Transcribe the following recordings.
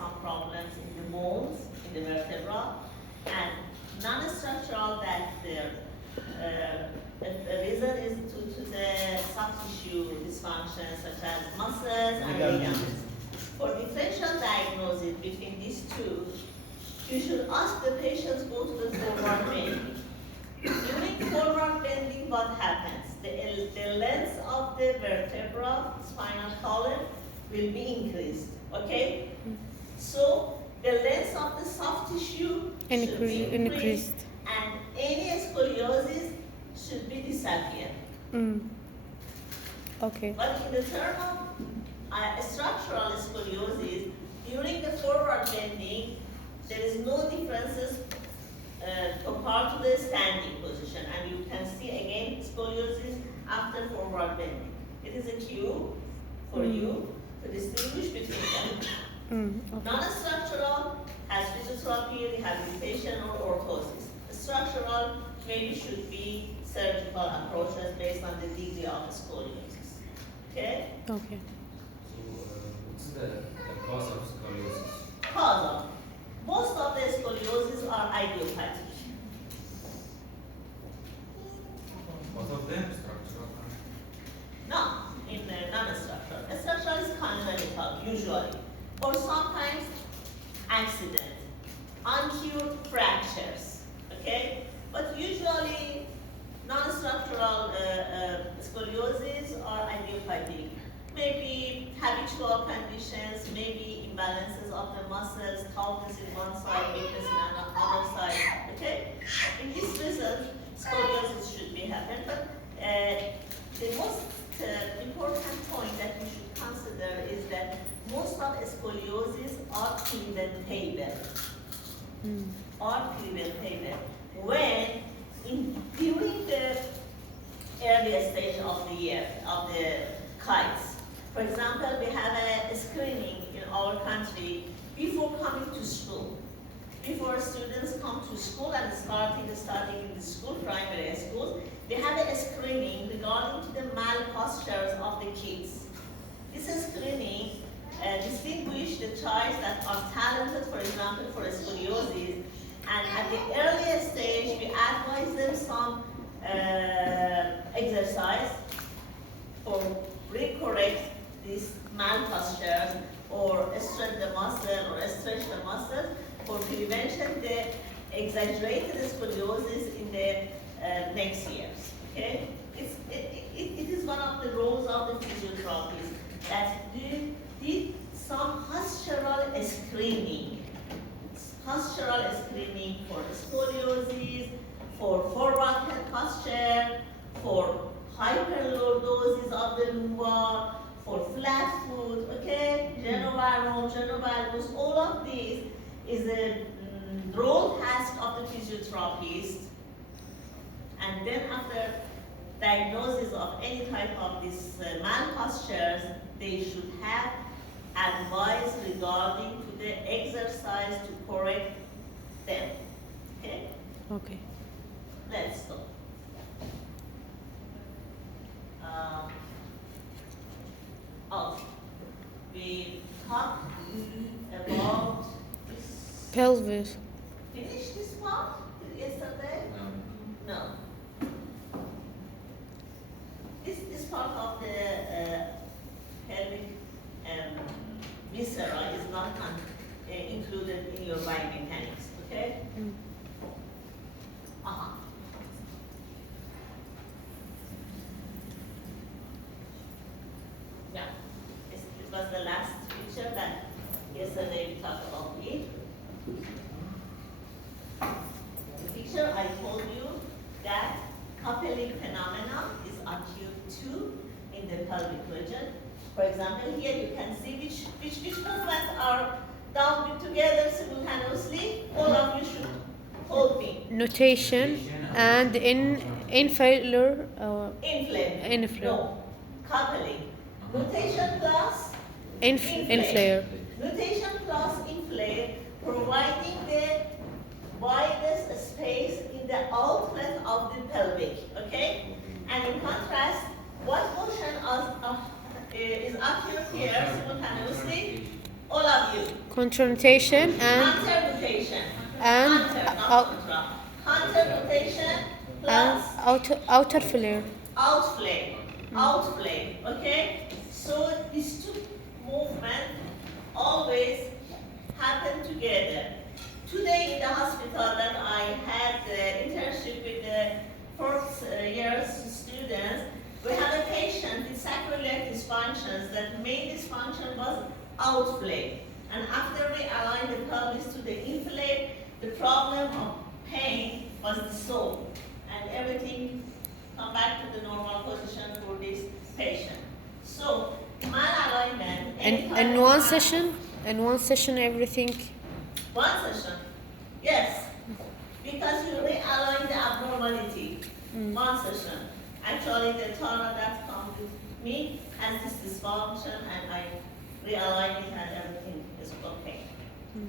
some problems in the bones, in the vertebra, and non-structural that the reason is due to the soft tissue dysfunction such as muscles and ligaments. For differential diagnosis between these two, you should ask the patients go to the forward bending. During forward bending, what happens? The length of the vertebra, spinal column, will be increased, okay? So the length of the soft tissue should be increased, and any scoliosis should be disappear. Okay. But in the term of structural scoliosis, during the forward bending, there is no differences compared to the standing position, and you can see again scoliosis after forward bending. It is a cue for you to distinguish between them. Okay. Non-structural has physiotherapy, rehabilitation, or orthosis. Structural maybe should be surgical approaches based on the degree of scoliosis. Okay? Okay. So, what's the cause of scoliosis? Cause of. Most of the scoliosis are idiopathic. Both of them structural. No, in non-structural. Structural is congenital, usually. Or sometimes accident, uncured fractures, okay? But usually non-structural scoliosis are idiopathic. Maybe habitual conditions, maybe imbalances of the muscles, tautness in one side, weakness in another side, okay? In this result, scoliosis should be happening, but the most important point that we should consider is that most of scoliosis are preventable. When during the earliest stage of the year, of the kites. For example, we have a screening in our country before coming to school. Before students come to school and starting in the school, primary schools, they have a screening regarding to the malpostures of the kids. This screening distinguish the child that are talented, for example, for scoliosis, and at the earliest stage, we advise them some exercise for recorrect these malpostures or stretch the muscle or stretch the muscle for prevention the exaggerated scoliosis in the next years. Okay, it is one of the roles of the physiotherapists that did some postural screening for scoliosis, for forward head posture, for hyperlordosis of the lumbar, for flat foot, okay, genovalgus, all of these is a role task of the physiotherapist. And then after diagnosis of any type of these malpostures, they should have advice regarding to the exercise to correct them. Okay? Okay. Let's go. We talked about this. Pelvis. Finish this part yesterday? No. No. This part of the pelvic viscera is not included in your biomechanics, okay? Yeah, it was the last picture that yesterday we talked about it. The picture I told you that coupling phenomenon is acute too in the pelvic region. For example, here you can see which movements are done together simultaneously. All of you should hold me. Notation and inflator. Inflate. No. Coupling. Notation plus Inflare. Notation plus inflate, providing the widest space in the outlet of the pelvic, okay? And in contrast, what motion is occurring here simultaneously? All of you. Contranutation and Conter-nutation. and Conter, not out- contra. Conter-nutation and plus outer flare. outflay. Outflay, okay? So these two movements always happen together. Today in the hospital that I had the internship with the fourth year students, we have a patient with sacroiliac dysfunctions. That main dysfunction was outflay. And after we aligned the pelvis to the inflate, the problem of pain was dissolved. And everything come back to the normal position for this patient. So malalignment. And in one session everything. One session, yes, because you realign the abnormality. One session. Actually, the Tara that comes with me has this dysfunction, and I realign it, and everything is okay.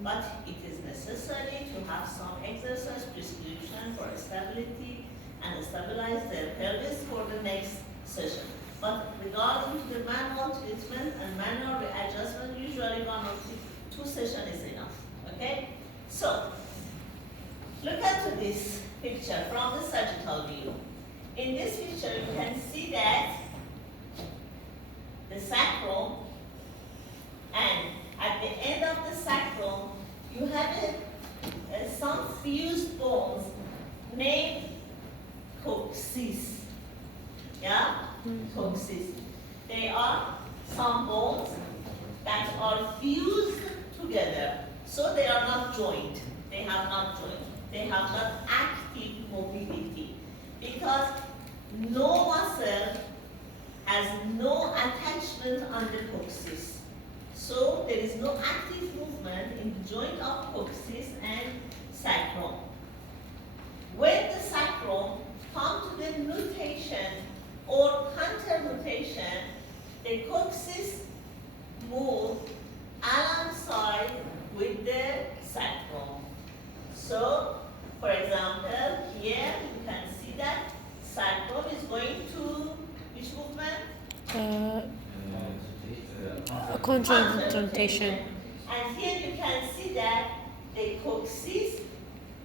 But it is necessary to have some exercise prescription for stability and stabilize the pelvis for the next session. But regarding to the manual treatment and manual readjustment, usually one or two sessions is enough. Okay? So, look at this picture from the sagittal view. In this picture, you can see that the sacrum, and at the end of the sacrum, you have some fused bones named coccyx. Yeah? Coccyx. They are some bones that are fused together. So they are not joined. They have not joined. They have not active mobility. Because no muscle has no attachment on the coccyx. So there is no active movement in the joint of coccyx and sacrum. When the sacrum comes to the nutation or counter-nutation, the coccyx move alongside with the sacrum. So, for example, here you can see that sacrum is going to which movement? Contranutation. And here you can see that the coccyx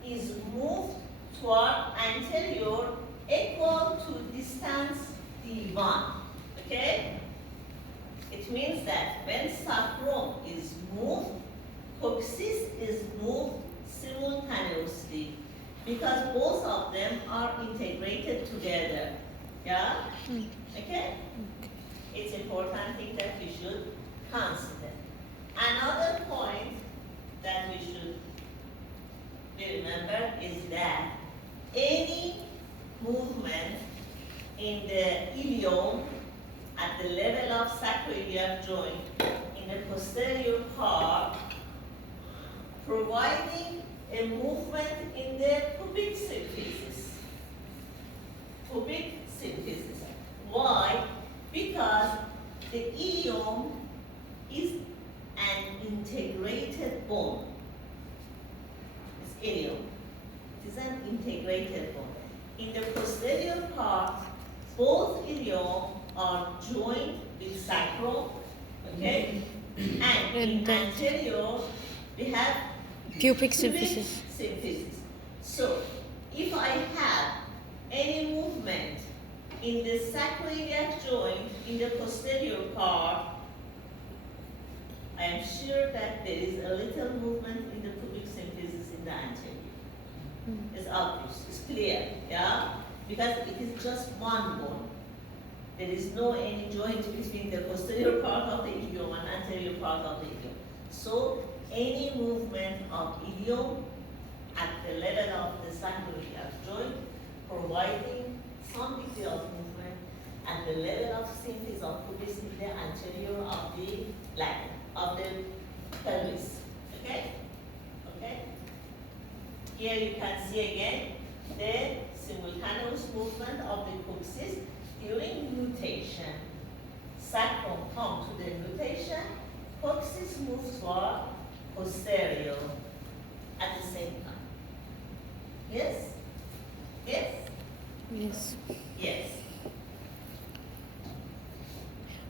is moved toward anterior equal to distance d1. Okay? It means that when sacrum is moved, coccyx is moved simultaneously because both of them are integrated together. Yeah? Okay? It's important thing that we should consider. Another point that we should remember is that any movement in the ilium at the level of sacroiliac joint in the posterior part, providing a movement in the pubic symphysis. Pubic symphysis. Why? Because the ilium is an integrated bone. It's ilium. It is an integrated bone. In the posterior part, both ilium are joined with sacrum, okay? And in anterior, we have Pubic symphysis. symphysis. So, if I have any movement in the sacroiliac joint in the posterior part, I am sure that there is a little movement in the pubic symphysis in the anterior. It's obvious, it's clear, yeah? Because it is just one bone. There is no any joint between the posterior part of the ilium and anterior part of the ilium. So any movement of ilium at the level of the sacroiliac joint, providing some degree of movement at the level of symphysis of pubis in the anterior of the leg, of the pelvis. Okay? Okay? Here you can see again the simultaneous movement of the coccyx during nutation. Sacrum comes to the nutation, coccyx moves toward posterior at the same time. Yes? Yes? Yes. Yes.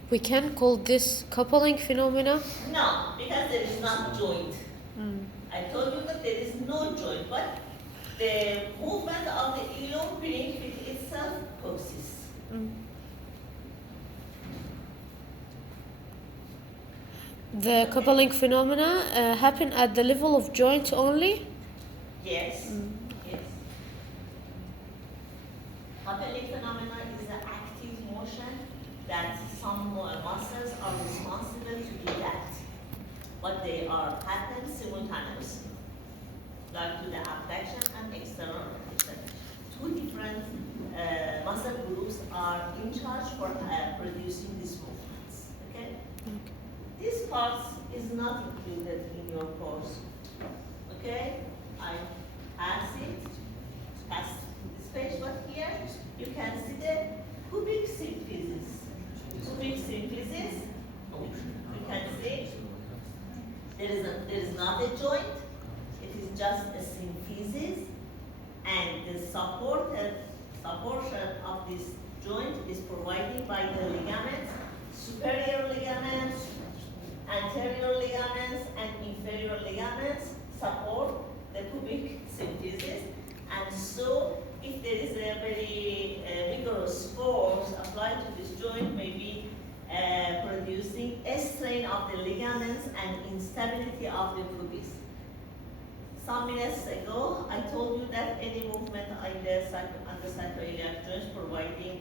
We can call this coupling phenomena. No, because there is not joint. I told you that there is no joint, but the movement of the ilium being with itself coexists. The coupling phenomena happen at the level of joint only. Yes. Yes. Coupling phenomena is the active motion that some muscles are responsible to do that, but they are happen simultaneously, like to the abduction and external rotation. Two different muscle groups are in charge for producing these movements. Okay. This part is not included in your course. Okay, I pass this page, but here you can see the cubic symphysis. Cubic symphysis, you can see there is not a joint, it is just a symphysis, and the supportion of this joint is provided by the ligaments, superior ligaments, anterior ligaments, and inferior ligaments support the cubic symphysis. And so, if there is a very vigorous force applied to this joint, maybe producing a strain of the ligaments and instability of the pubis. Some minutes ago, I told you that any movement on the sacroiliac joints providing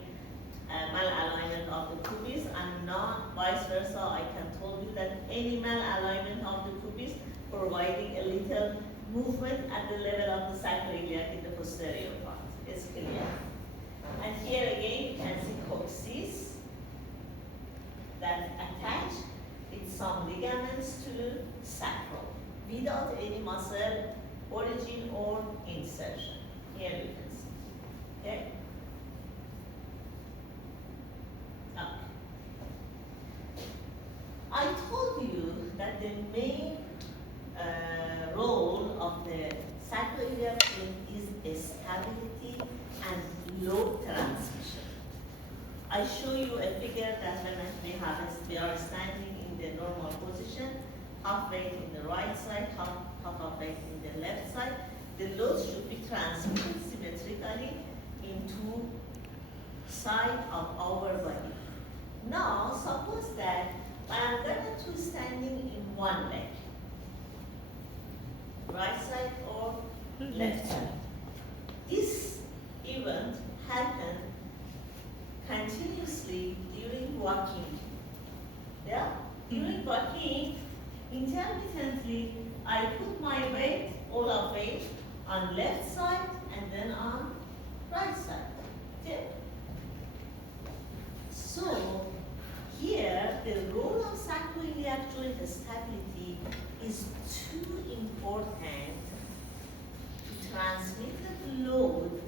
malalignment of the pubis, and not vice versa. I can told you that any malalignment of the pubis providing a little movement at the level of the sacroiliac in the posterior part. It's clear. And here again, you can see coccyx that attach with some ligaments to sacrum without any muscle origin or insertion. Here you can see. Okay? I told you that the main role of the sacroiliac is stability and load transmission. I show you a figure that when we are standing in the normal position, half weight in the right side, half of weight in the left side, the load should be transmitted symmetrically into side of our body. Now, suppose that I am going to standing in one leg, right side or left side. This event happened continuously during walking. Yeah? During walking, intermittently, I put my weight, all of weight, on left side and then on right side. Okay? So, here, the role of sacroiliac joint stability is too important to transmit the load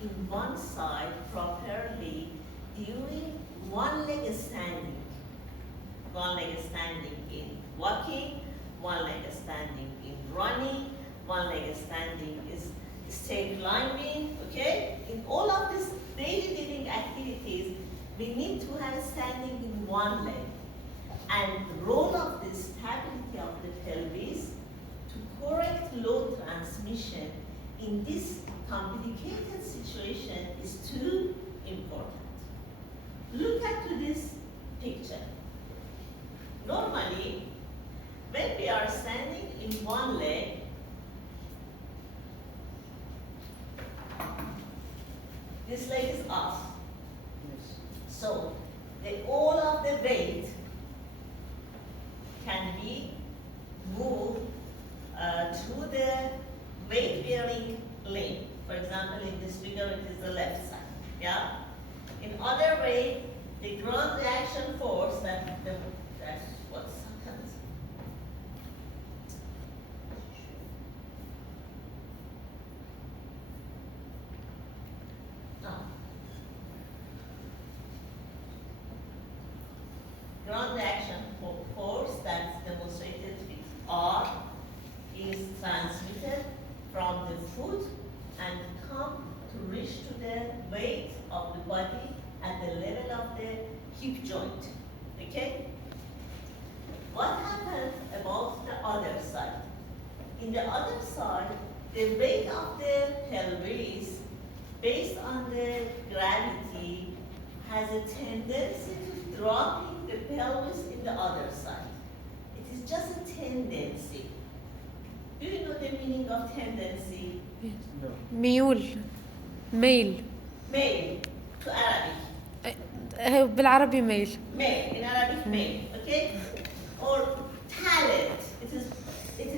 in one side properly during one leg standing. One leg standing in walking, one leg standing in running, one leg standing is step climbing, okay? In all of these daily living activities, we need to have standing in one leg. And the role of the stability of the pelvis to correct load transmission in this complicated situation is too important. Look at this picture. Normally, when we are standing in one leg, this leg is off. So, all of the weight can be moved through the weight-bearing limb. For example, in this figure, it is the left side. Yeah. In other way, the ground reaction force that's what happens. Ground reaction force that's demonstrated with R is transmitted from the foot and come to reach to the weight of the body at the level of the hip joint. Okay? What happens about the other side? In the other side, the weight of the pelvis, based on the gravity, has a tendency to dropping the pelvis in the other side. It is just a tendency. Do you know the meaning of tendency? ميول ميل Mail to Arabic. بالعربي ميل. Mail, in Arabic, mail, okay? Or talent. It is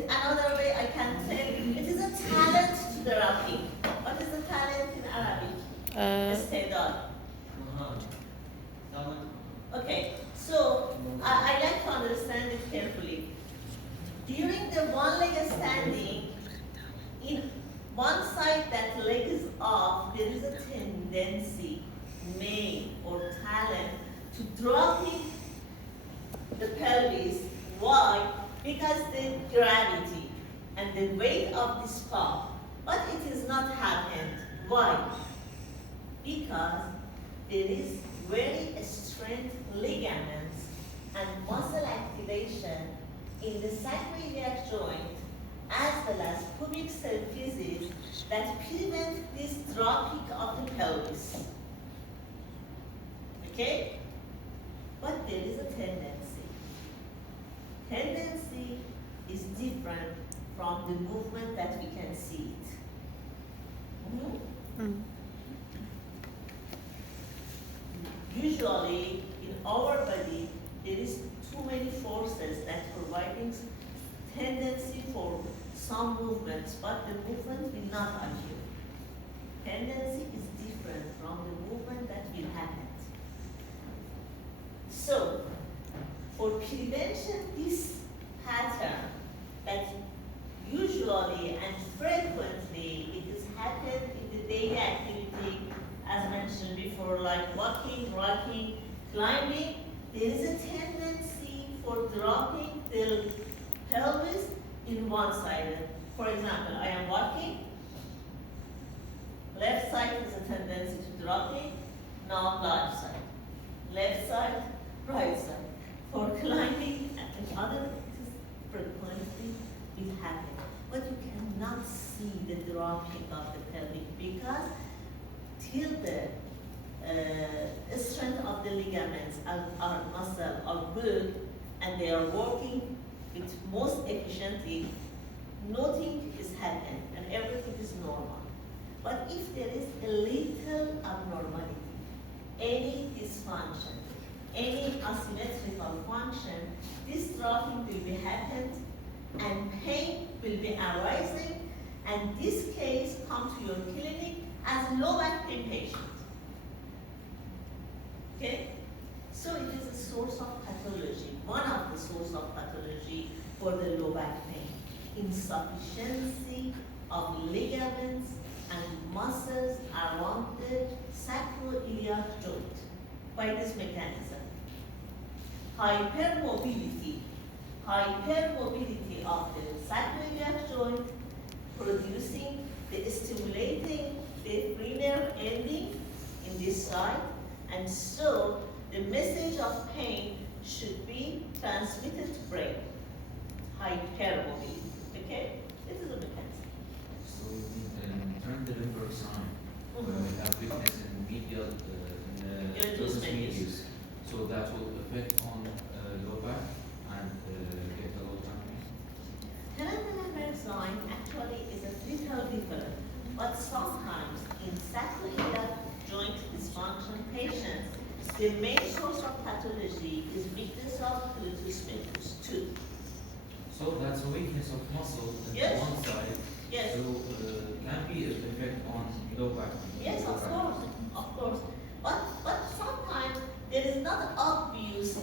another way I can say it is a talent to the wrapping. What is the talent in Arabic? استعداد. Okay, so I like to understand it carefully. During the one-leg standing, in one side that leg is off, there is a tendency, may or talent, to dropping the pelvis. Why? Because the gravity and the weight of this part. But it is not happened. Why? Because there is very strength ligaments and muscle activation in the sacroiliac joint as well as pubic symphysis that prevent this dropping of the pelvis. Okay? But there is a tendency. Tendency is different from the movement that we can see it. Usually, in our body, there is too many forces that providing tendency for some movements, but the movement will not occur. Tendency is different from the movement that will happen. So, for prevention, this pattern that usually and frequently it is happened in the daily activity, as mentioned before, like walking, rocking, climbing, there is a tendency for dropping the pelvis in one side. For example, I am walking, left side is a tendency to dropping, now right side. Left side, right side. For climbing and other frequently it happens. But you cannot see the dropping of the pelvic because till the strength of the ligaments are muscle are good and they are working with most efficiently, nothing is happening and everything is normal. But if there is a little abnormality, any dysfunction, any asymmetrical function, this dropping will be happened and pain will be arising, and this case come to your clinic as low back pain patient. Okay? So it is a source of pathology, one of the source of pathology for the low back pain. Insufficiency of ligaments and muscles around the sacroiliac joint by this mechanism. Hypermobility of the sacroiliac joint producing the stimulating the free nerve ending in this side, and so the message of pain should be transmitted to brain. Hypermobility. Okay? This is a mechanism. So we can turn the limber sign when we have weakness in medial Gluteus medius. So that will affect on low back and get a low back pain. Pterygonomer sign actually is a little different, but sometimes in sacroiliac joint dysfunction patients, the main source of pathology is weakness of gluteus medius too. So that's a weakness of muscle on Yes. one side. Yes. So can be an effect on low back. Yes, of course. But sometimes there is not obvious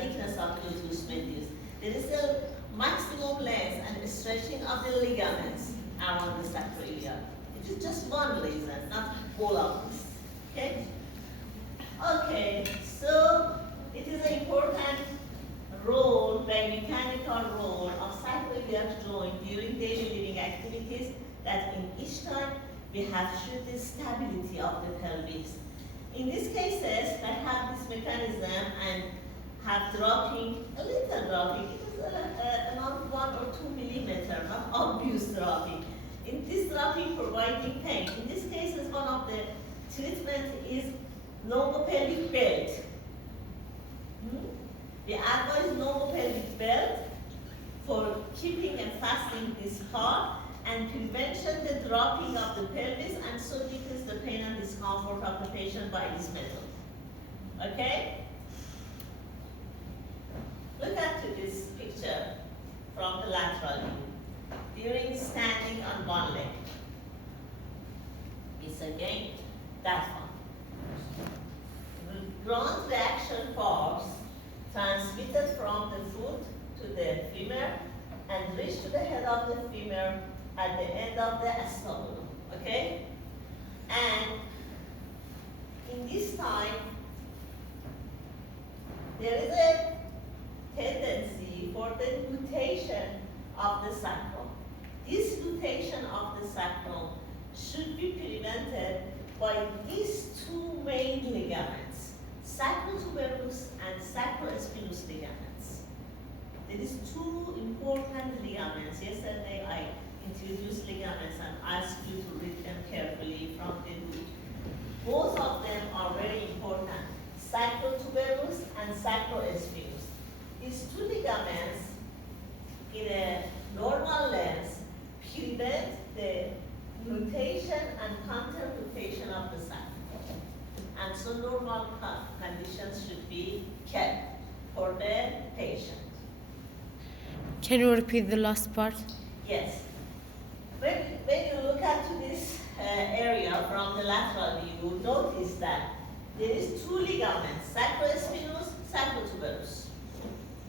weakness of gluteus medius. There is a maximum length and stretching of the ligaments around the sacroiliac. It is just one reason, not all of this. Okay? Okay, so it is an important role, biomechanical role of sacroiliac joint during daily living activities that in each time we have shown the stability of the pelvis. In these cases, I have this mechanism and have dropping, a little dropping, it is around 1 or 2 millimeter, not obvious dropping. In this dropping providing pain, in this case, is one of the treatment is normopelvic belt. We advise normopelvic belt for keeping and fastening this part and prevention the dropping of the pelvis and so decrease the pain and discomfort of the patient by this method. Okay? Look at this picture from the lateral view. During standing on one leg. It's again that one. Ground reaction force transmitted from the foot to the femur and reach to the head of the femur at the end of the acetylum, okay? And in this time, there is a tendency for the nutation of the sacrum. This nutation of the sacrum should be prevented by these two main ligaments, sacrotuberous and sacrospinous ligaments. There is two important ligaments. Yesterday I introduced ligaments and asked you to read them carefully from the book. Both of them are very important, sacrotuberous and sacrospinous. These two ligaments in a normal lens prevent the nutation and counter-nutation of the sacrum. And so normal conditions should be kept for the patient. Can you repeat the last part? Yes. When you look at this area from the lateral view, notice that there is two ligaments, sacrospinous, sacrotuberous.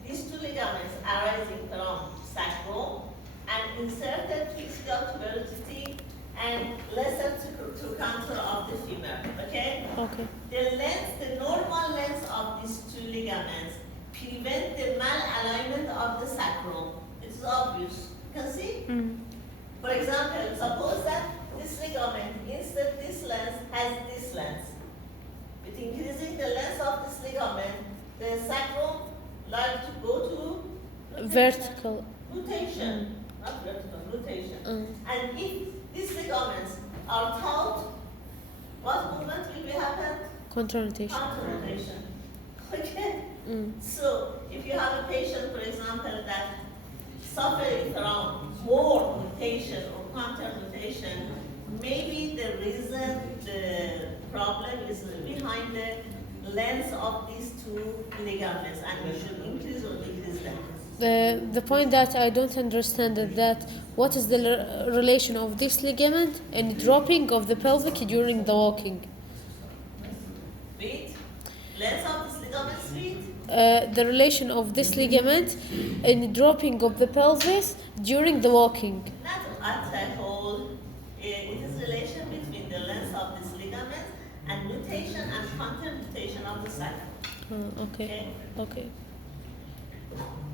These two ligaments arising from sacrum and inserted fixial tuberosity and lesser trochanter of the femur, okay? Okay. The normal length of these two ligaments prevent the malalignment of the sacrum. It's obvious. You can see? For example, suppose that this ligament, instead this length has this length. With increasing the length of this ligament, the sacrum like to go to Vertical. rotation, not vertical, rotation. And if these ligaments are taut, what movement will be happen? Counter-rotation. Counter-rotation. Okay? So, if you have a patient, for example, that suffering from more mutation or counter-mutation, maybe the reason, the problem is behind the length of these two ligaments, and we should increase or decrease them. The point that I don't understand is that what is the relation of this ligament and dropping of the pelvic during the walking? With length of this ligament with The relation of this ligament and dropping of the pelvis during the walking. not at all. It is relation between the length of this ligament and nutation and counter-nutation of the sacrum. Okay. Okay.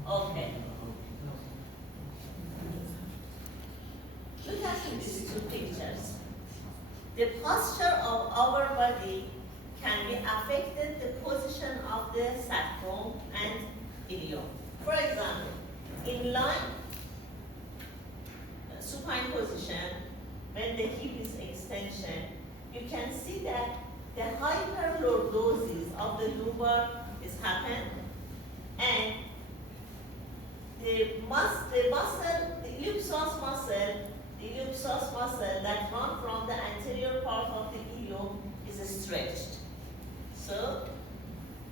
Okay. Look at these two pictures. The posture of our body can be affected the position of the sacrum and ilium. For example, in lying supine position, when the hip is extension, you can see that the hyperlordosis of the lumbar is happened, and the iliopsoas muscle that run from the anterior part of the ilium is stretched. So,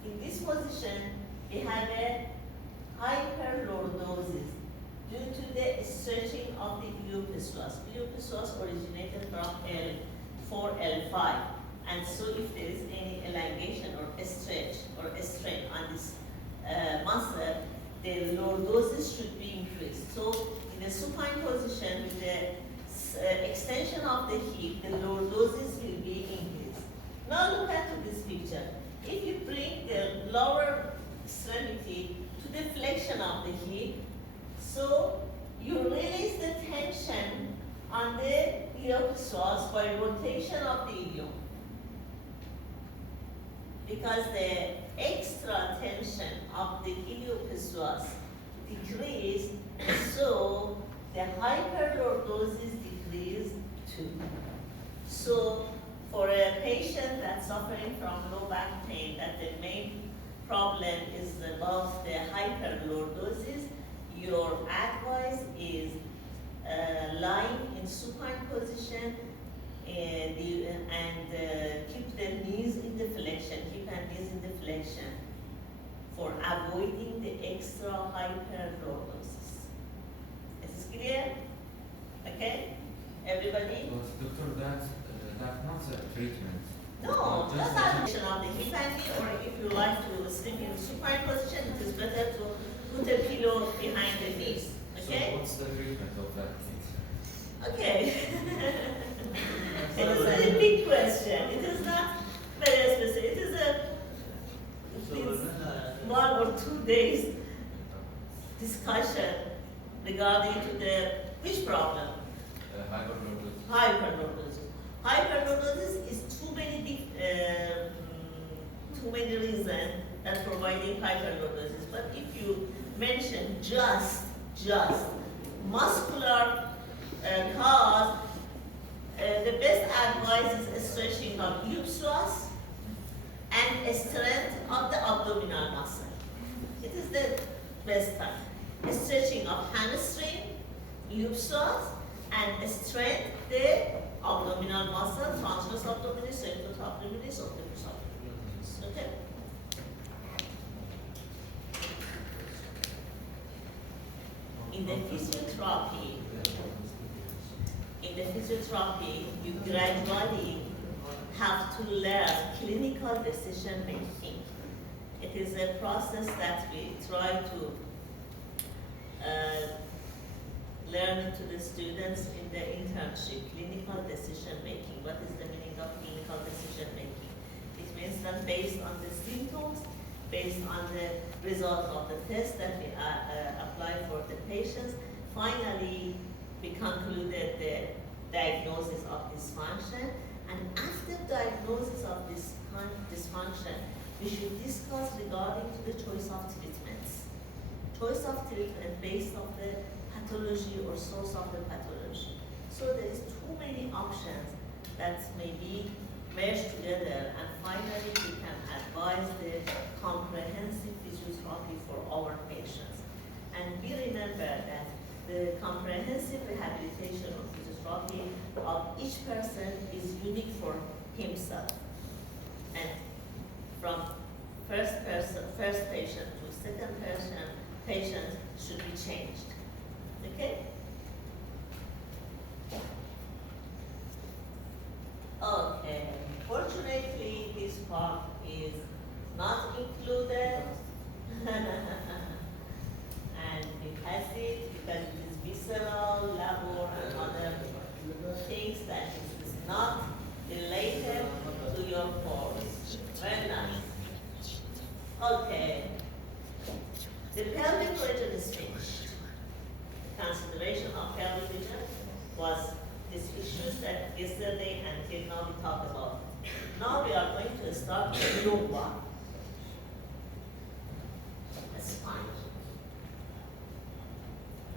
in this position, we have a hyperlordosis due to the stretching of the iliopsoas. Iliopsoas originated from L4, L5. And so if there is any elongation or a stretch or a strain on this muscle, the lordosis should be increased. So in the supine position, with the extension of the hip, the lordosis will be increased. Now look at this picture. If you bring the lower extremity to the flexion of the hip, so you release the tension on the iliopsoas by rotation of the ilium. Because the extra tension of the iliopsoas decreased, so the hyperlordosis decreased too. So for a patient that's suffering from low back pain, that the main problem is about the hyperlordosis, your advice is lying in supine position and keep the knees in the flexion, keep our knees in the flexion for avoiding the extra hyperlordosis. Is this clear? Okay? Everybody? Doctor, that's not a treatment. No, Just that's a- not position of the hip and knee, or if you like to sleep in supine position, it is better to put a pillow behind the knees. Okay? So what's the treatment of that case? Okay. It is a very big question. It is not very specific. It is it's 1 or 2 days discussion regarding to the which problem? Hyperlordosis. Hyperlordosis. Hyperlordosis is too many reasons that providing hyperlordosis. But if you mention just muscular cause, the best advice is stretching of iliopsoas and strength of the abdominal muscle. It is the best time. Stretching of hamstring, iliopsoas, and strength the abdominal muscle, transverse abdominis, rectus abdominis, obliquus abdominis. Okay? In the physiotherapy, you gradually have to learn clinical decision making. It is a process that we try to learn to the students in the internship, clinical decision making. What is the meaning of clinical decision making? It means that based on the symptoms, based on the result of the test that we apply for the patients, finally we concluded the diagnosis of dysfunction, and after diagnosis of this dysfunction, we should discuss regarding to the choice of treatments. Choice of treatment based on the pathology or source of the pathology. So there is too many options that may be merged together, and finally we can advise the comprehensive physiotherapy for our patients. And we remember that the comprehensive rehabilitation or physiotherapy of each person is unique for himself. And from first patient to second patient should be changed. Okay? Okay. Fortunately, this part is not included. And we pass it because it is visceral, labor, and other things that is not related to your course. Very nice. Okay. The pelvic region is finished. The consideration of pelvic region was these issues that yesterday until now we talked about. Now we are going to start with lumbar. Spine.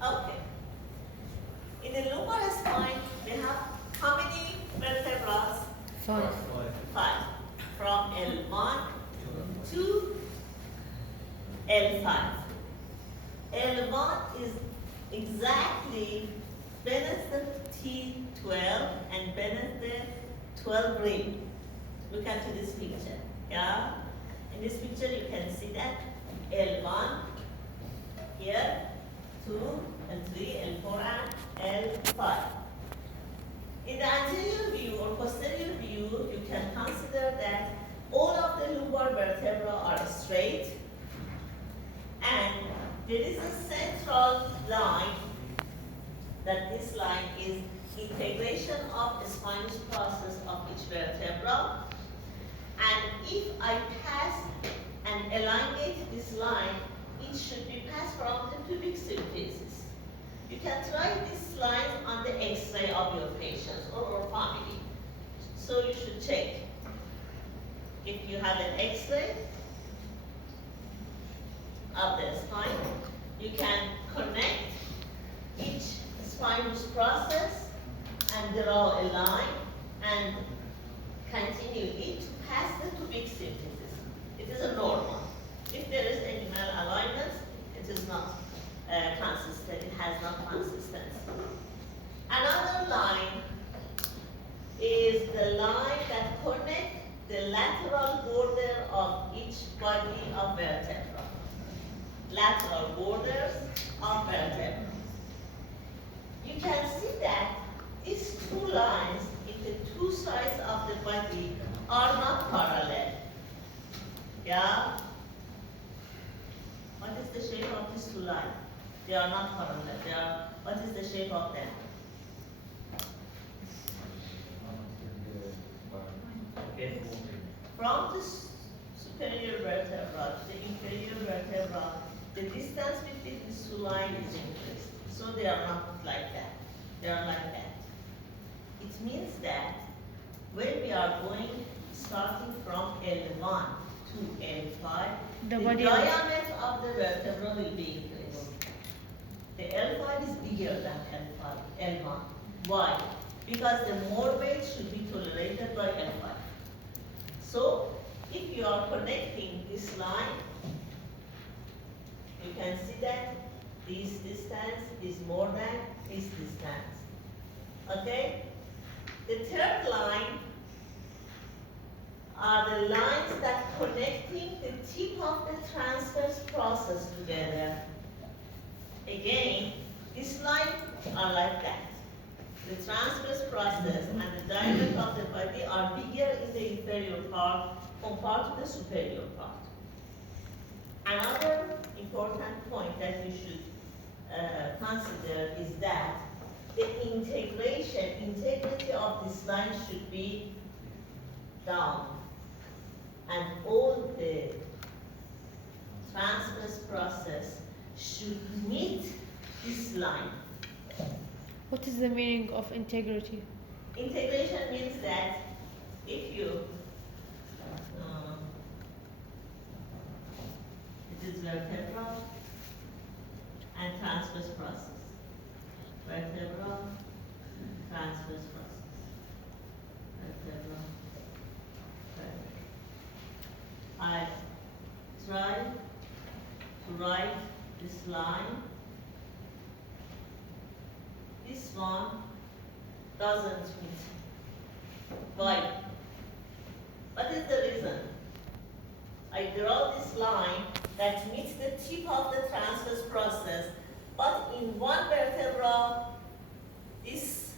Okay. In the lumbar spine, we have how many vertebrae? 5. 5. From L1 to L5. L1 is exactly beneath the T12 and beneath the 12 ring. Look at this picture. Yeah? In this picture, you can see that L1 here, 2 and 3, L4 and L5. In the anterior view or posterior view, you can consider that all of the lumbar vertebrae are straight, and there is a central line, that this line is integration of the spinous process of each vertebra. And if I pass and elongate this line, it should be passed from the pubic symphysis. You can try this line on the X-ray of your patients or family. So you should check. If you have an X-ray, of the spine. You can connect each spinous process and draw a line and continue it to pass the cubic symphysis. It is a normal. If there is any malalignment, it is not consistent. It has not consistency. Another line is the line that connects the lateral border of each body of vertebra. Lateral borders of vertebra. You can see that these two lines in the two sides of the body are not parallel. Yeah? What is the shape of these two lines? They are not parallel. What is the shape of them? Okay. From the superior vertebra to the inferior vertebra, the distance between these two lines is increased. So they are not like that. They are like that. It means that when we are going, starting from L1 to L5, the diameter of the vertebra will be increased. The L5 is bigger than L1. Why? Because the more weight should be tolerated by L5. So, if you are connecting this line, you can see that this distance is more than this distance. Okay? The third line are the lines that connecting the tip of the transverse process together. Again, these lines are like that. The transverse process and the diameter of the body are bigger in the inferior part compared to the superior part. Another important point that you should consider is that the integrity of this line should be down, and all the transverse process should meet this line. What is the meaning of integrity? Integration means that if you, it is vertebra and transverse process. Vertebra, transverse process. Vertebra, vertebra. I try to write this line. This one doesn't meet. Why? What is the reason? I draw this line that meets the tip of the transverse process, but in one vertebra, this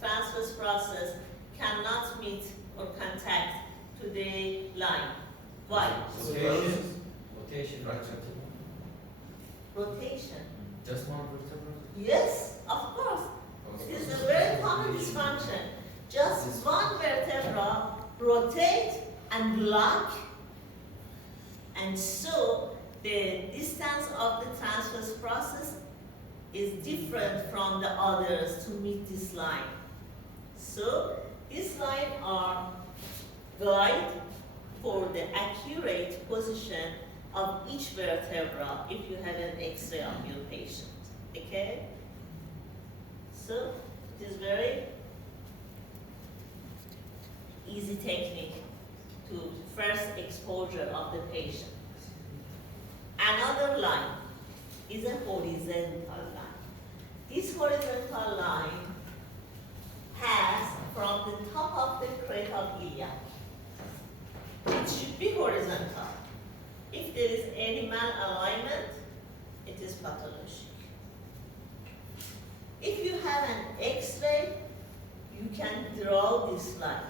transverse process cannot meet or contact to the line. Why? Rotation. Rotation. Just one vertebra? Yes, of course. It is a very common dysfunction. Just one vertebra rotate and lock, and so the distance of the transverse process is different from the others to meet this line. So these lines are guide for the accurate position of each vertebra if you have an X-ray of your patient. Okay? So it is very easy technique to first exposure of the patient. Another line is a horizontal line. This horizontal line has from the top of the cranial iliac. It should be horizontal. If there is any malalignment, it is pathologic. If you have an X-ray, you can draw this line.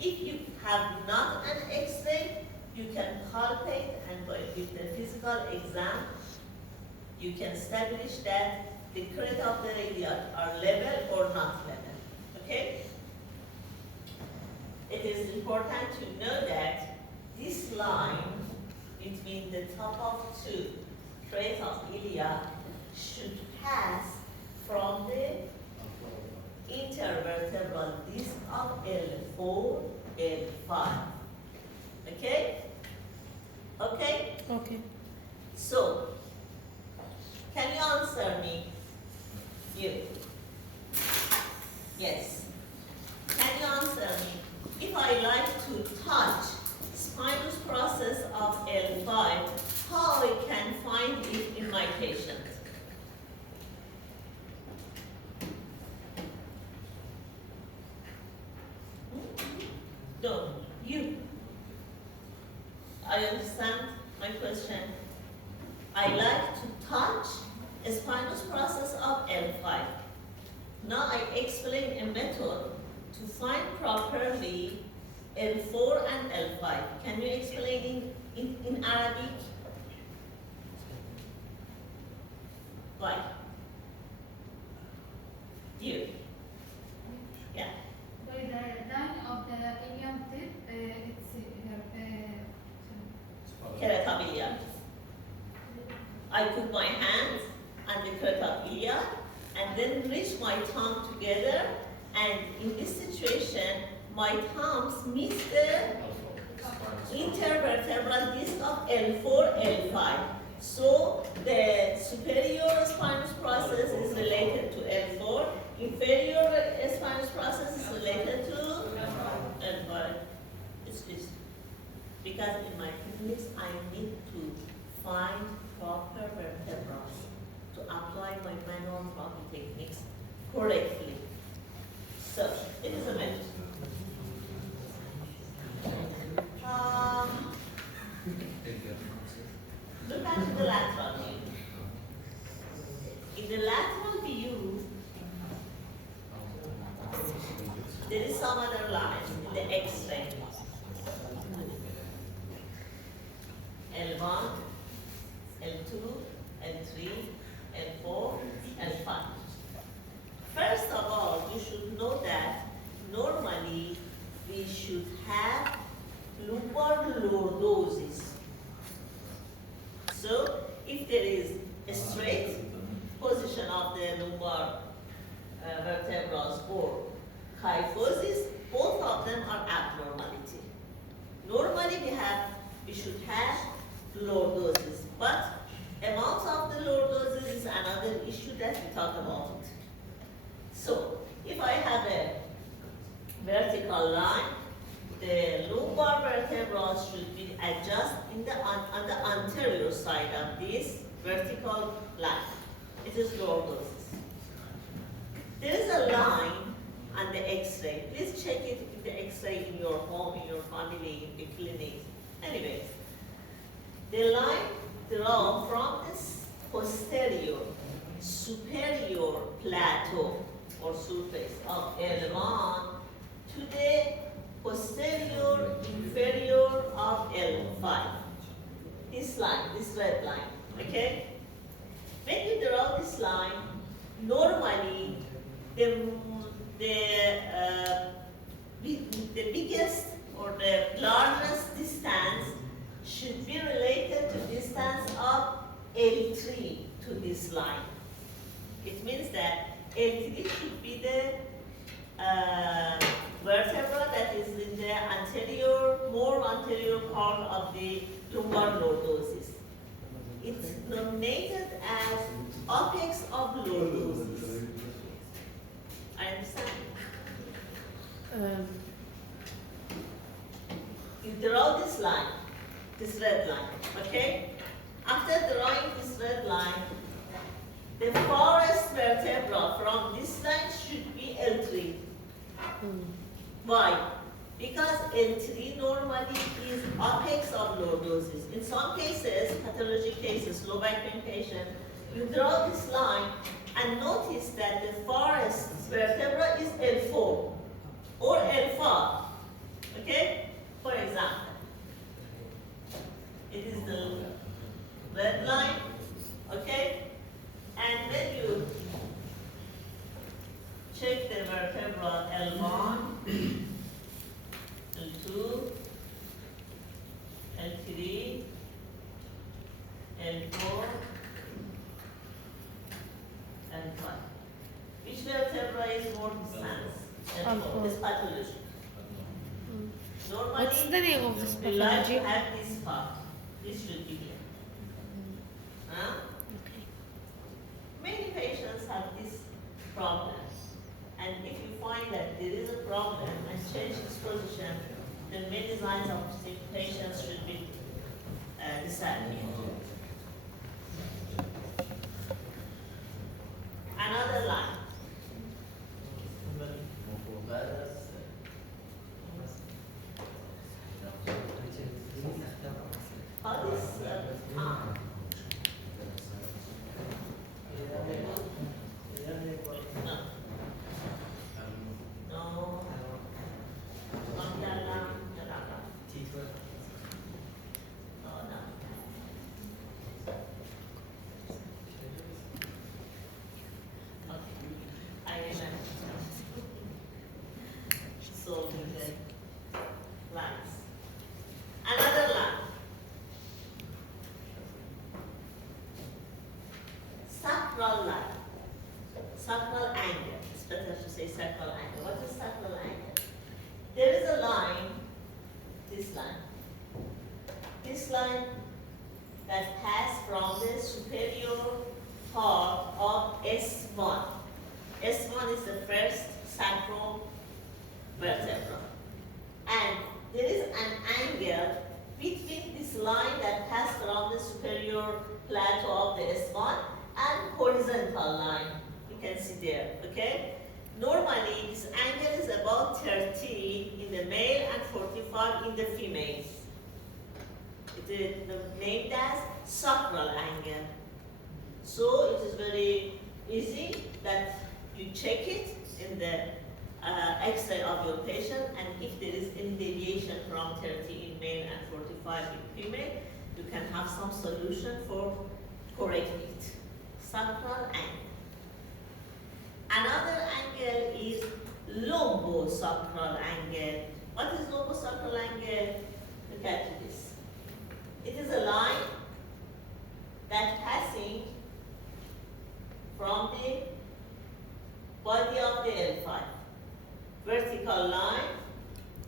If you have not an X-ray, you can palpate, and with the physical exam, you can establish that the cranial of the iliac are level or not level. Okay? It is important to know that this line between the top of two cranial of iliac should pass from the intervertebral disc of L4, L5. Okay? Okay? Okay. So, Yes. Can you answer me? If I like to touch spinous process of L5, how I can find it in my patient? No, you. I understand my question. I like to touch a spinous process of L5. Now I explain a method to find properly L4 and L5. Can you explain in Arabic? Why? You. Yeah. By the line of the ilium tip, Keratabilia. I put my hands on the keratabilia and then reach my thumb together, and in this situation, my thumbs meet the intervertebral disc of L4, L5. So the superior spinous process is related to L4, inferior spinous process is related to L5. It's this. Because in my techniques, I need to find proper vertebrae to apply my manual therapy techniques correctly. So, it is a method. Look at the lateral view. In the lateral view, there is some other lines in the X-ray. L1, L2, L3, L4, L5. First of all, you should know that normally we should have lumbar lordosis. So, if there is a straight position of the lumbar vertebrae or kyphosis, both of them are abnormality. Normally we should have lordosis, but amount of the lordosis is another issue that we talk about it. So, if I have a vertical line, the lumbar vertebrae should be adjusted on the anterior side of this vertical line. It is lordosis. There is a line on the X-ray. Please check it in the X-ray in your home, in your family, in the clinic. Anyways, the line drawn from this posterior superior plateau or surface of L1 to the posterior inferior of L5. This line, this red line, okay? When you draw this line, normally the biggest or the largest distance should be related to distance of L3 to this line. It means that L3 should be the vertebra that is in the anterior, more anterior part of the lumbar lordosis. It's nominated as apex of lordosis. I understand. You draw this line, this red line, okay? After drawing this red line, the farthest vertebra from this line should be L3. Why? Because L3 normally is apex of lordosis. In some cases, pathologic cases, low back pain patient, you draw this line and notice that the farthest vertebra is L4 or L5. Okay? For example, it is the red line, okay? And when you check the vertebra L1, L2, L3, L4, L5. Which vertebra is more distance? L4. This pathology. Normally, What's the name of this we like pathology? to have this part. This should be here. Huh? Okay. Many patients have this problem, And if you find that there is a problem and change its position, the main designs of the patients should be decided. Another line. How this no. So the lines. Another line. Sacral line. Sacral angle. It's better to say sacral angle. What is sacral angle? There is a line, this line. This line that passes from the superior part of S1. S1 is the first sacral vertebra. And there is an angle between this line that passes from the superior plateau of the S1 and horizontal line. You can see there, okay? Normally, this angle is about 30 in the male and 45 in the female. It is named as sacral angle. So it is very easy that you check it in the X-ray of your patient, and if there is any deviation from 30 in male and 45 in female, you can have some solution for correcting it. Sacral angle. Another angle is lumbosacral angle. What is lumbosacral angle? Look at this. It is a line that passing from the body of the L5. Vertical line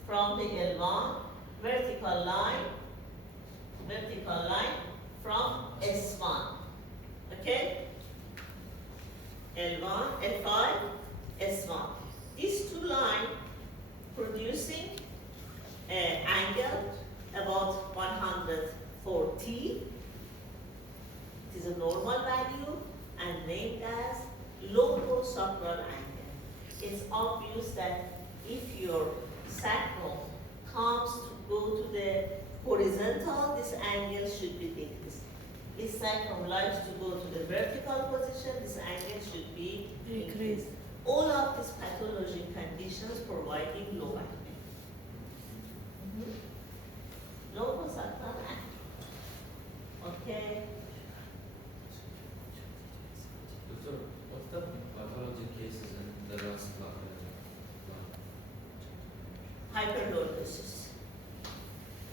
from the L1, vertical line from S1. Okay? L1, L5, S1. These two lines producing an angle about 140. It is a normal value and named as lumbosacral angle. It's obvious that if your sacrum comes to go to the horizontal, this angle should be decreased. If sacrum likes to go to the vertical position, this angle should be increased. All of these pathology conditions providing low back pain. Lumbosacral angle. Okay. Doctor, what's the pathology cases in the last line? Hyperlordosis.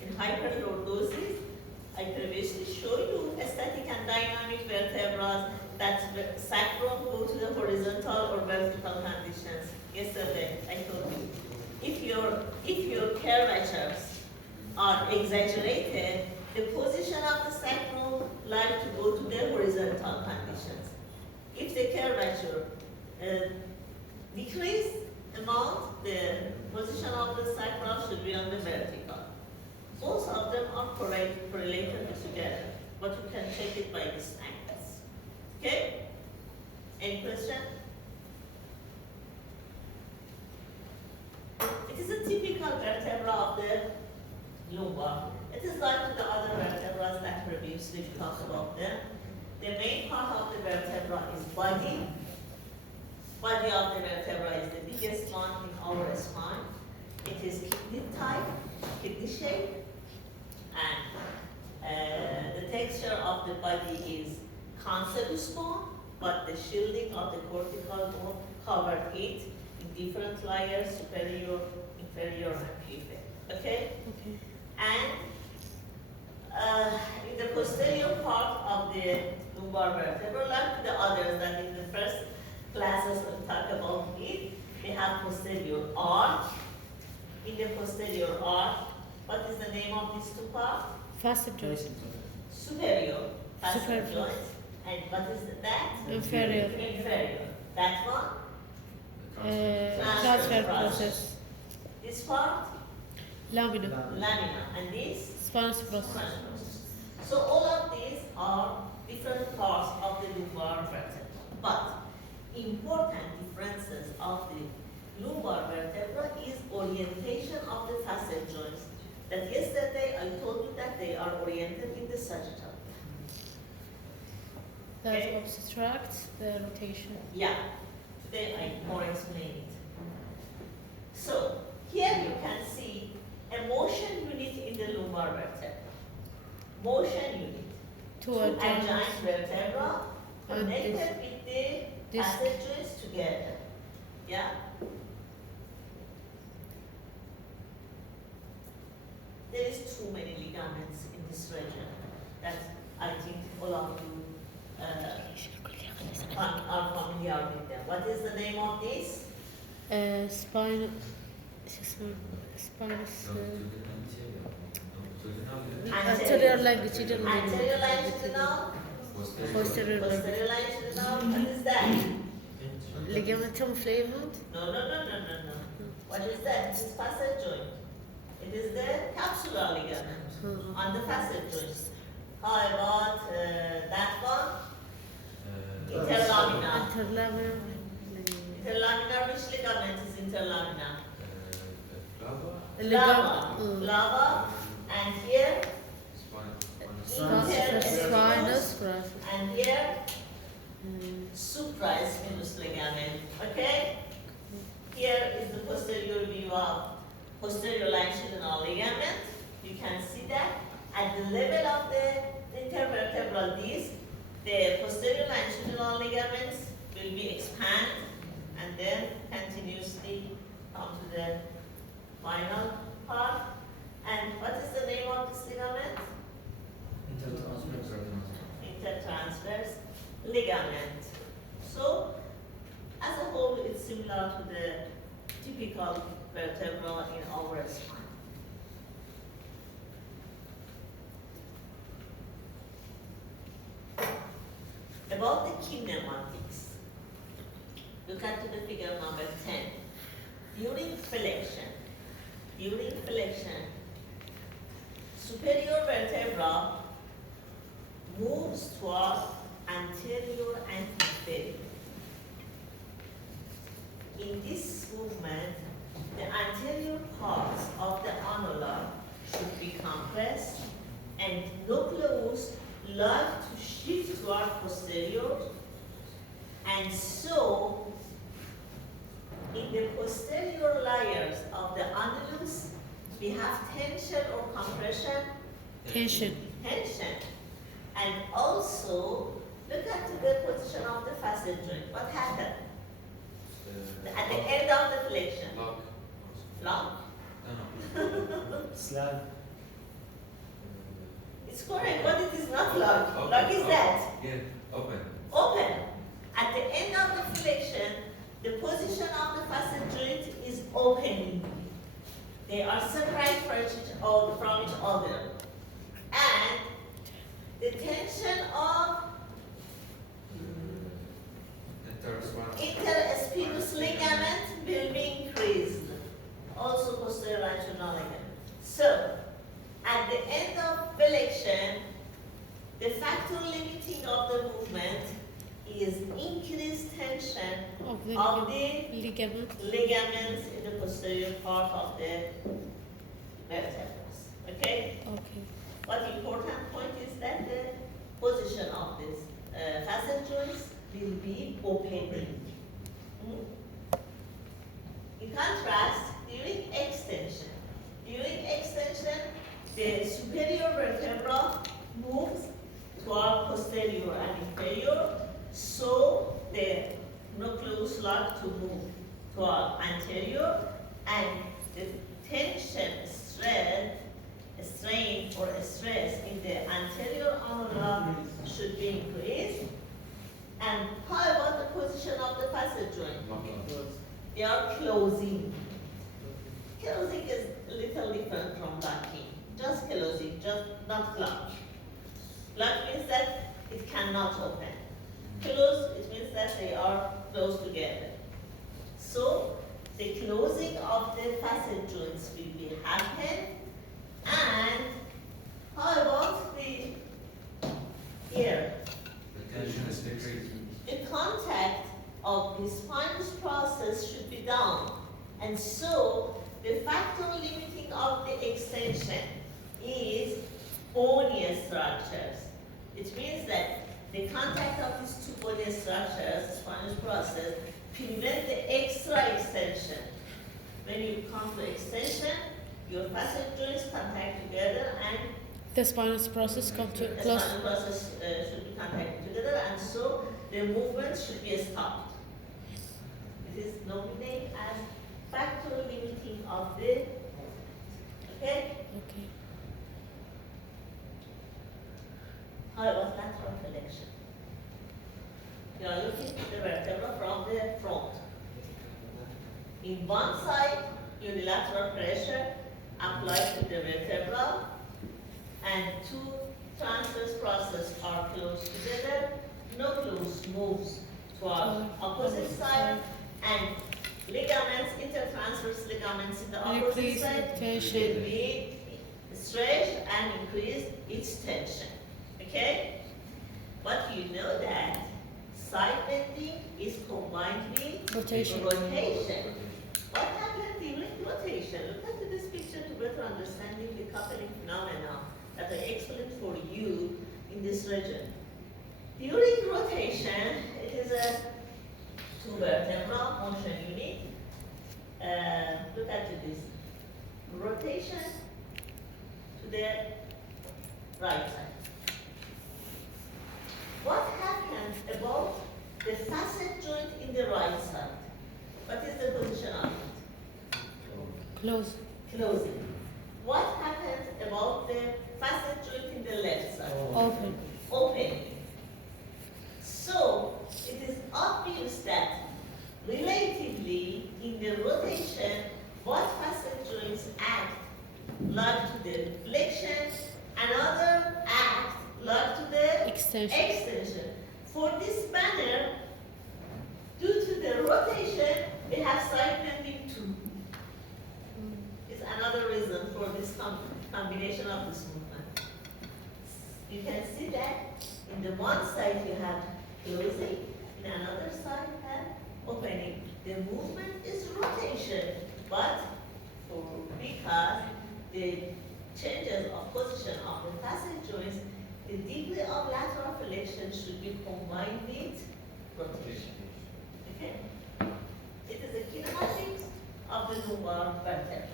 In hyperlordosis, I previously showed you static and dynamic vertebrae that sacrum go to the horizontal or vertical conditions. Yesterday, I told you. If your curvatures are exaggerated, the position of the sacrum like to go to the horizontal conditions. If the curvature decrease amount, the position of the sacrum should be on the vertical. Both of them are correlated together, but you can check it by these angles. Okay? Any question? It is a typical vertebra of the lumbar. It is like the other vertebrae that previously we talked about them. The main part of the vertebra is body. Body of the vertebra is the biggest one in our spine. It is kidney type, kidney shape, and the texture of the body is cancellous bone, but the shielding of the cortical bone covered it in different layers, superior, inferior, and inferior. Okay? Okay. And in the posterior part of the lumbar vertebra, like the others that in the first classes we talk about it, we have posterior arch. In the posterior arch, what is the name of these two parts? Facet joint. Superior. Facet Superior. joint. And what is that? Inferior. Inferior. That one? transfer process. This part, Lamina. lamina, and this, Spinous process. spinous process. So all of these are different parts of the lumbar vertebra. But important differences of the lumbar vertebra is orientation of the facet joints. That yesterday I told you that they are oriented in the sagittal. That Okay. obstructs the rotation. Yeah, today I more explain it. So here you can see a motion unit in the lumbar vertebra. Motion unit. Two Two adjoint. adjoint vertebra And connected this- with the this- facet joints together. Yeah. There is too many ligaments in this region that I think all of you are familiar with them. What is the name of this? Spinal. Spinous. Anterior longitudinal Anterior ligament. longitudinal, Posterior ligament. posterior longitudinal. What is that? Ligamentum flavum. No. What is that? It is facet joint. It is the capsular ligament on the facet joint. How about that one? Interlaminar. Interlaminar. Interlaminar, which ligament is interlaminar? Ligament. Flava. And here, Spinous process. and here, supraspinous ligament. Okay? Here is the posterior view of posterior longitudinal ligament. You can see that at the level of the intervertebral disc, the posterior longitudinal ligaments will be expanded and then continuously come to the final part. And what is the name of this ligament? Intertransverse ligament. So, as a whole, it's similar to the typical vertebra in our spine. About the kinematics, look at the figure number 10. During flexion, superior vertebra moves toward anterior and inferior. In this movement, the anterior parts of the annular should be compressed and nucleus like to shift toward posterior, and so in the posterior layers of the annulus we have tension or compression. Tension. And also look at the position of the facet joint. What happened? At the end of the flexion. Lock? Slab. It's correct, but it is not lock. Lock is that? Yeah, open. Open. At the end of the flexion, the position of the facet joint is opening. They are separate from each other. And the tension of interspinous ligament will be increased. Also posterior longitudinal ligament. So, at the end of flexion, the factor limiting of the movement is increased tension Of the of ligament. the ligaments in the posterior part of the vertebrae. Okay? Okay. What important point is that the position of this facet joints will be opening. In contrast, during extension, the superior vertebra moves toward posterior and inferior, so the nucleus like to move toward anterior, and the tension, strain or stress in the anterior annular should be increased. And how about the position of the facet joint? They are closing. Closing is a little different from locking. Just closing, just not lock. Lock means that it cannot open. Close, it means that they are close together. So facet joints will be happen. And how about the here? The tension is decreased. The contact of the spinous process should be down. And so the factor limiting of the extension is bony structures. It means that the contact of these two bony structures, the spinous process, prevent the extra extension. When you come to extension, your facet joints contact together and The spinous process come to the close. spinal process should be contacted together, and so the movement should be stopped. This is nominated as factor limiting of the, okay? Okay. How about lateral flexion? You are looking at the vertebra from the front. In one side, unilateral pressure applied to the vertebra, and two transverse processes are close together. Nucleus moves to our opposite side, and ligaments, intertransverse ligaments in the opposite Increase side tension. will be stretched and increase its tension. Okay? But you know that side bending is combined with Rotation. rotation. What happened during rotation? Look at this picture to better understanding the coupling phenomena that I explained for you in this region. During rotation, it is a two vertebra motion unit. Look at this. Rotation to the right side. What happens about the facet joint in the right side? What is the position of it? Close. Closing. What happens about the facet joint in the left side? Open. Opening. So, it is obvious that relatively in the rotation, what facet joints act like to the flexion, another act like to the Extension. extension. For this manner, due to the rotation, we have side bending too. It's another reason for this combination of this movement. You can see that in the one side you have closing, in another side you have opening. The movement is rotation, but because the changes of position of the facet joints, the degree of lateral flexion should be combined with rotation. Okay? It is a kinematics of the lumbar vertebrae.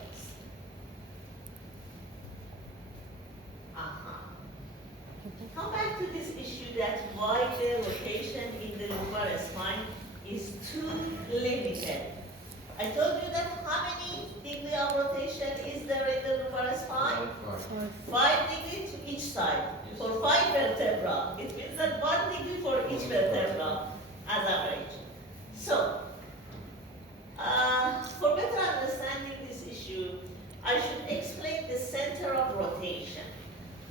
Come back to this issue that why the rotation in the lumbar spine is too limited. I told you that how many degree of rotation is there in the lumbar spine? 5 degrees to each side. For 5 vertebra, it means that 1 degree for each vertebra as average. So, for better understanding this issue, I should explain the center of rotation.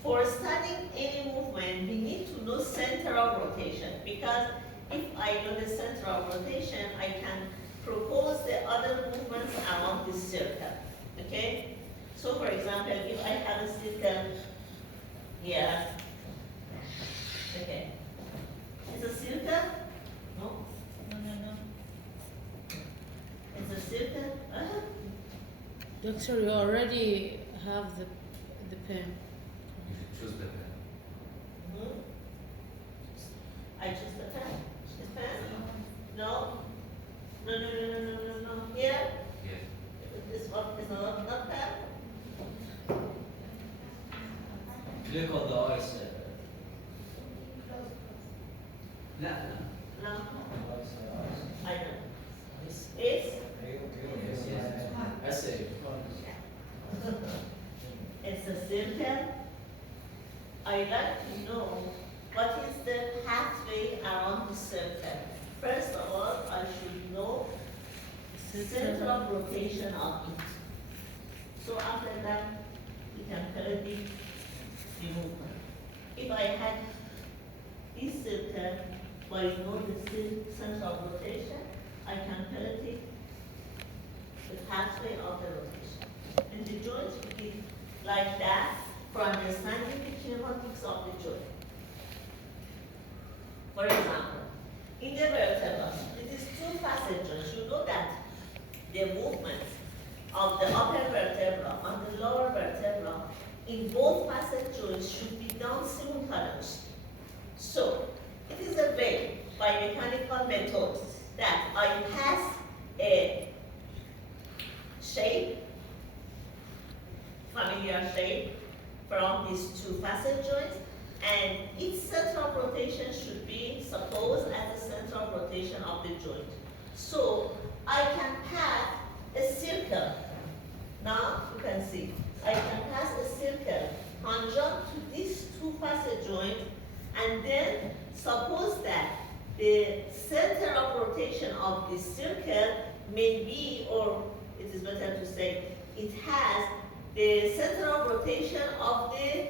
For studying any movement, we need to know center of rotation, because if I know the center of rotation, I can propose the other movements along this circle. Okay? So for example, if I have a circle here, okay, it's a circle? No? It's a circle? Doctor, you already have the pen. You should choose the pen. Hmm? I choose the pen. This pen? No? No. Here? Yes. This one is not pen? Click on the eyes. لا No? I don't. It's Essay. It's a circle. I like to know what is the pathway around the circle. First of all, I should know the center of rotation of it. So after that, we can predict the movement. If I had this circle, by knowing the center of rotation, I can predict the pathway of the rotation. like that for understanding the kinematics of the joint. For example, in the vertebra, it is two facet joints. You know that the movements of the upper vertebra and the lower vertebra in both facet joints should be done simultaneously. So, it is a way by mechanical methods that I pass a shape, familiar shape, from these two facet joints, and its center of rotation should be supposed as the center of rotation of the joint. So I can pass a circle. Now you can see, I can pass a circle conjunct to these two facet joints, and then suppose that the center of rotation of this circle may be, or it is better to say, it has the center of rotation of the